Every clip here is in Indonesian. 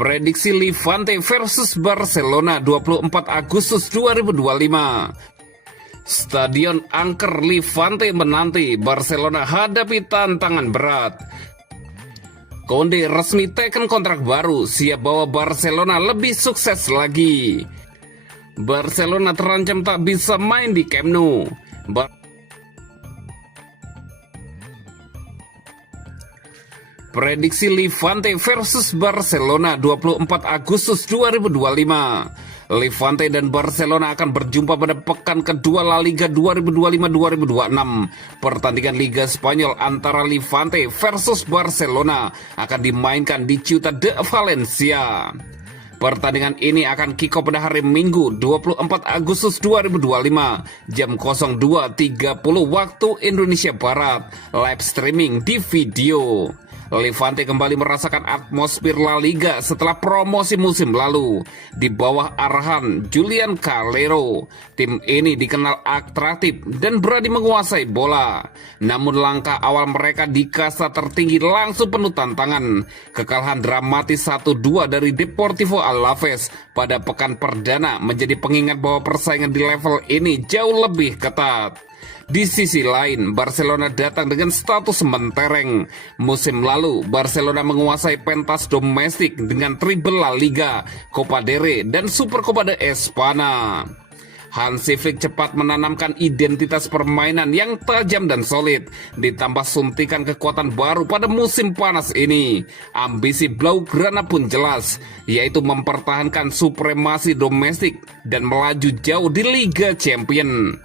Prediksi Levante versus Barcelona 24 Agustus 2025. Stadion angker Levante menanti, Barcelona hadapi tantangan berat. Konde resmi teken kontrak baru, siap bawa Barcelona lebih sukses lagi. Barcelona terancam tak bisa main di Camp Nou. Prediksi Levante versus Barcelona 24 Agustus 2025. Levante dan Barcelona akan berjumpa pada pekan kedua La Liga 2025-2026. Pertandingan Liga Spanyol antara Levante versus Barcelona akan dimainkan di Ciutat de Valencia. Pertandingan ini akan kick off pada hari Minggu 24 Agustus 2025 jam 02.30 waktu Indonesia Barat. Live streaming di video. Levante kembali merasakan atmosfer La Liga setelah promosi musim lalu. Di bawah arahan Julian Calero, tim ini dikenal atraktif dan berani menguasai bola. Namun langkah awal mereka di kasta tertinggi langsung penuh tantangan. Kekalahan dramatis 1-2 dari Deportivo Alaves pada pekan perdana menjadi pengingat bahwa persaingan di level ini jauh lebih ketat. Di sisi lain, Barcelona datang dengan status mentereng. Musim lalu, Barcelona menguasai pentas domestik dengan treble La Liga, Copa del Rey, dan Supercopa de España. Hansi Flick cepat menanamkan identitas permainan yang tajam dan solid, ditambah suntikan kekuatan baru pada musim panas ini. Ambisi Blaugrana pun jelas, yaitu mempertahankan supremasi domestik dan melaju jauh di Liga Champions.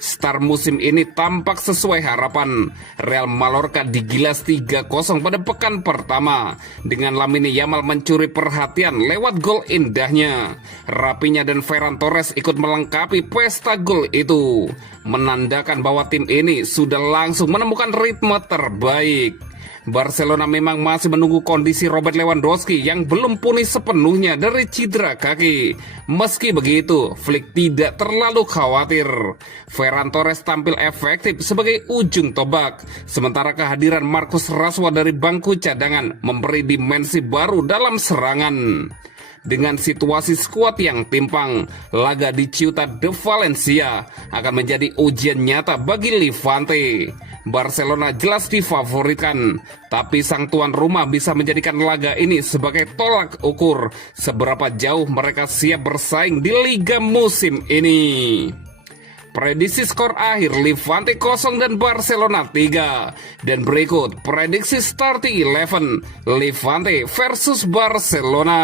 Star musim ini tampak sesuai harapan. Real Mallorca digilas 3-0 pada pekan pertama, dengan Lamine Yamal mencuri perhatian lewat gol indahnya. Rapinya dan Ferran Torres ikut melengkapi pesta gol itu, menandakan bahwa tim ini sudah langsung menemukan ritme terbaik. Barcelona memang masih menunggu kondisi Robert Lewandowski yang belum pulih sepenuhnya dari cedera kaki. Meski begitu, Flick tidak terlalu khawatir. Ferran Torres tampil efektif sebagai ujung tombak, sementara kehadiran Marcus Rashford dari bangku cadangan memberi dimensi baru dalam serangan. Dengan situasi skuad yang timpang, laga di Ciutat de Valencia akan menjadi ujian nyata bagi Levante. Barcelona jelas difavoritkan, tapi sang tuan rumah bisa menjadikan laga ini sebagai tolak ukur seberapa jauh mereka siap bersaing di Liga musim ini. Prediksi skor akhir Levante 0 dan Barcelona 3. Dan berikut prediksi starting 11 Levante versus Barcelona.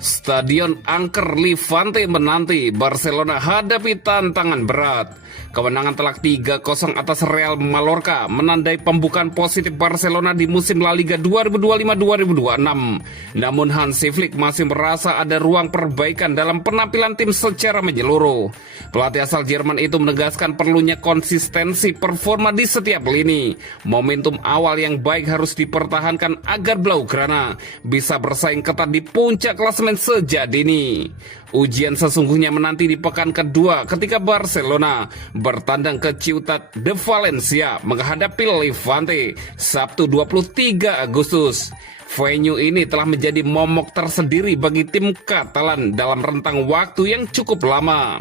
Stadion angker Levante menanti, Barcelona hadapi tantangan berat. Kemenangan telak 3-0 atas Real Mallorca menandai pembukaan positif Barcelona di musim La Liga 2025-2026. Namun Hansi Flick masih merasa ada ruang perbaikan dalam penampilan tim secara menyeluruh. Pelatih asal Jerman itu menegaskan perlunya konsistensi performa di setiap lini. Momentum awal yang baik harus dipertahankan agar Blaugrana bisa bersaing ketat di puncak klasemen sejak dini. Ujian sesungguhnya menanti di pekan kedua ketika Barcelona bertandang ke Ciutat de Valencia menghadapi Levante Sabtu 23 Agustus. Venue ini telah menjadi momok tersendiri bagi tim Katalan dalam rentang waktu yang cukup lama.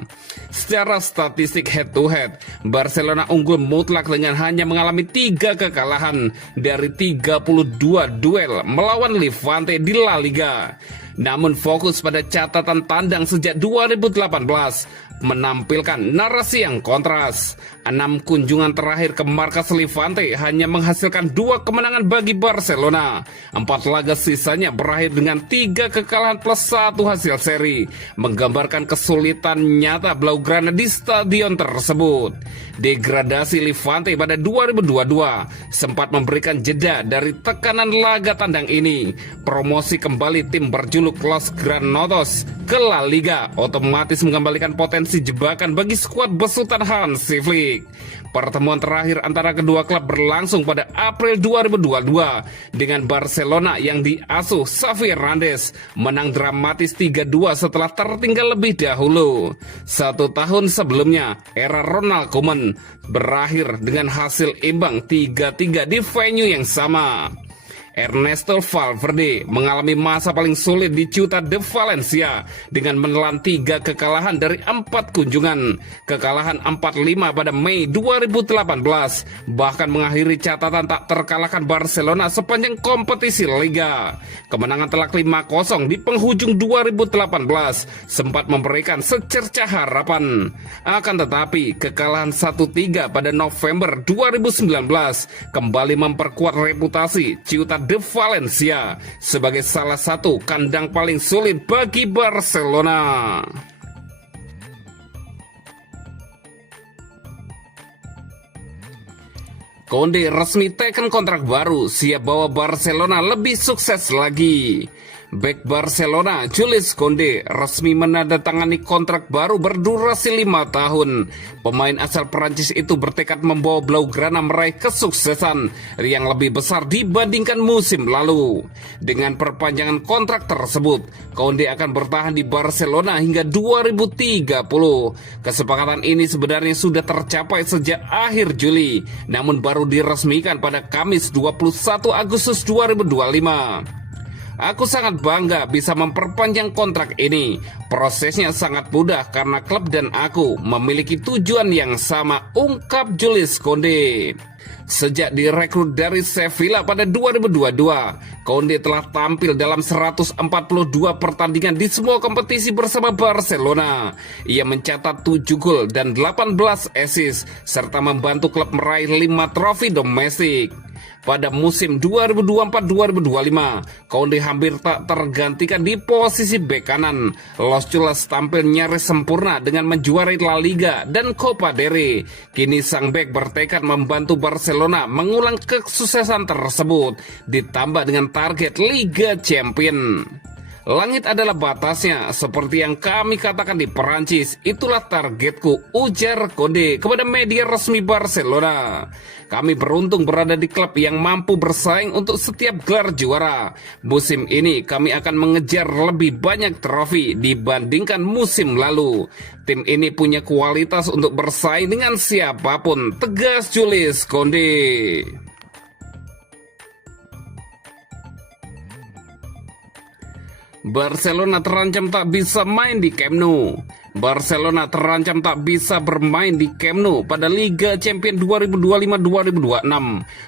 Secara statistik head to head, Barcelona unggul mutlak dengan hanya mengalami 3 kekalahan dari 32 duel melawan Levante di La Liga. Namun fokus pada catatan tandang sejak 2018 menampilkan narasi yang kontras. 6 kunjungan terakhir ke markas Levante hanya menghasilkan 2 kemenangan bagi Barcelona. 4 laga sisanya berakhir dengan 3 kekalahan plus 1 hasil seri, menggambarkan kesulitan nyata Blaugrana di stadion tersebut. Degradasi Levante pada 2022 sempat memberikan jeda dari tekanan laga tandang ini. Promosi kembali tim berjuluk Los Granotos ke La Liga otomatis mengembalikan potensi jebakan bagi skuad besutan Hansi Flick. domestik. Pertemuan terakhir antara kedua klub berlangsung pada April 2022 dengan Barcelona yang diasuh Xavi Hernandez menang dramatis 3-2 setelah tertinggal lebih dahulu. 1 tahun sebelumnya, era Ronald Koeman berakhir dengan hasil imbang 3-3 di venue yang sama. Ernesto Valverde mengalami masa paling sulit di Ciutat de Valencia dengan menelan 3 kekalahan dari 4 kunjungan. Kekalahan 4-5 pada Mei 2018 bahkan mengakhiri catatan tak terkalahkan Barcelona sepanjang kompetisi Liga. Kemenangan telak 5-0 di penghujung 2018 sempat memberikan secercah harapan. Akan tetapi kekalahan 1-3 pada November 2019 kembali memperkuat reputasi Ciutat de Valencia sebagai salah satu kandang paling sulit bagi Barcelona. Koundé resmi teken kontrak baru, siap bawa Barcelona lebih sukses lagi. Bek Barcelona Jules Koundé resmi menandatangani kontrak baru berdurasi 5 tahun. Pemain asal Prancis itu bertekad membawa Blaugrana meraih kesuksesan yang lebih besar dibandingkan musim lalu. Dengan perpanjangan kontrak tersebut, Koundé akan bertahan di Barcelona hingga 2030. Kesepakatan ini sebenarnya sudah tercapai sejak akhir Juli, namun baru diresmikan pada Kamis 21 Agustus 2025. Aku sangat bangga bisa memperpanjang kontrak ini. Prosesnya sangat mudah karena klub dan aku memiliki tujuan yang sama, ungkap Jules Koundé. Sejak direkrut dari Sevilla pada 2022, Koundé telah tampil dalam 142 pertandingan di semua kompetisi bersama Barcelona. Ia mencatat 7 gol dan 18 assist serta membantu klub meraih 5 trofi domestik. Pada musim 2024-2025, Koundé hampir tak tergantikan di posisi bek kanan. Los Chulas tampil nyaris sempurna dengan menjuarai La Liga dan Copa del Rey. Kini sang bek bertekad membantu Barcelona mengulang kesuksesan tersebut, ditambah dengan target Liga Champions. Langit adalah batasnya, seperti yang kami katakan di Perancis. Itulah targetku, ujar Koundé kepada media resmi Barcelona. Kami beruntung berada di klub yang mampu bersaing untuk setiap gelar juara. Musim ini kami akan mengejar lebih banyak trofi dibandingkan musim lalu. Tim ini punya kualitas untuk bersaing dengan siapapun, tegas Jules Koundé. Barcelona terancam tak bisa main di Camp Nou. Barcelona terancam tak bisa bermain di Camp Nou pada Liga Champions 2025-2026.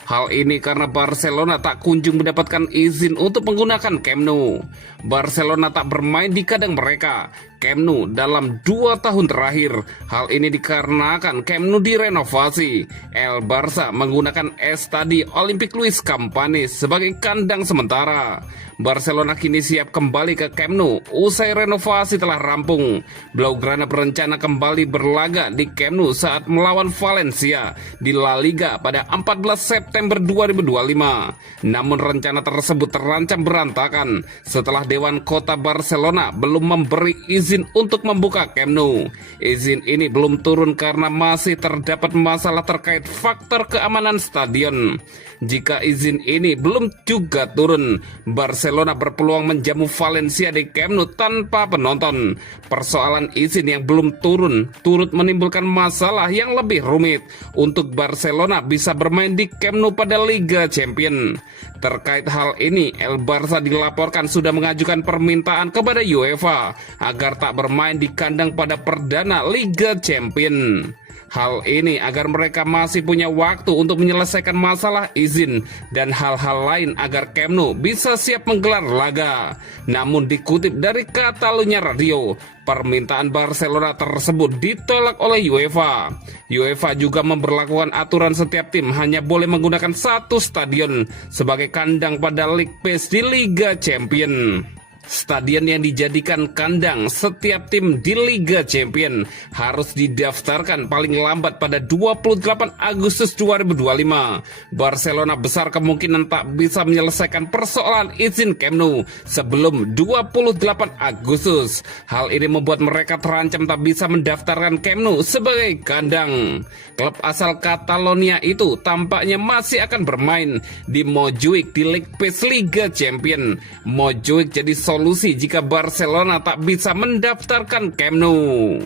Hal ini karena Barcelona tak kunjung mendapatkan izin untuk menggunakan Camp Nou. Barcelona tak bermain di kandang mereka, Camp Nou, dalam 2 tahun terakhir. Hal ini dikarenakan Camp Nou direnovasi. El Barça menggunakan Estadi Olympique Luis Campanis sebagai kandang sementara. Barcelona kini siap kembali ke Camp Nou usai renovasi telah rampung. Blaugrana berencana kembali berlaga di Camp Nou saat melawan Valencia di La Liga pada 14 September 2025. Namun rencana tersebut terancam berantakan setelah Dewan Kota Barcelona belum memberi izin untuk membuka Camp Nou. Izin ini belum turun karena masih terdapat masalah terkait faktor keamanan stadion. Jika izin ini belum juga turun, Barcelona berpeluang menjamu Valencia di Camp Nou tanpa penonton. Persoalan izin yang belum turun turut menimbulkan masalah yang lebih rumit untuk Barcelona bisa bermain di Camp Nou pada Liga Champions. Terkait hal ini, El Barça dilaporkan sudah mengajukan permintaan kepada UEFA agar tak bermain di kandang pada perdana Liga Champions. Hal ini agar mereka masih punya waktu untuk menyelesaikan masalah izin dan hal-hal lain agar Camp Nou bisa siap menggelar laga. Namun dikutip dari Catalunya Radio, permintaan Barcelona tersebut ditolak oleh UEFA. UEFA juga memberlakukan aturan setiap tim hanya boleh menggunakan 1 stadion sebagai kandang pada League Pass di Liga Champions. Stadion yang dijadikan kandang setiap tim di Liga Champions harus didaftarkan paling lambat pada 28 Agustus 2025. Barcelona besar kemungkinan tak bisa menyelesaikan persoalan izin Camp Nou sebelum 28 Agustus. Hal ini membuat mereka terancam tak bisa mendaftarkan Camp Nou sebagai kandang. Klub asal Catalonia itu tampaknya masih akan bermain di Montjuic di League Pass Liga Champions. Montjuic jadi solusi jika Barcelona tak bisa mendaftarkan Camp Nou.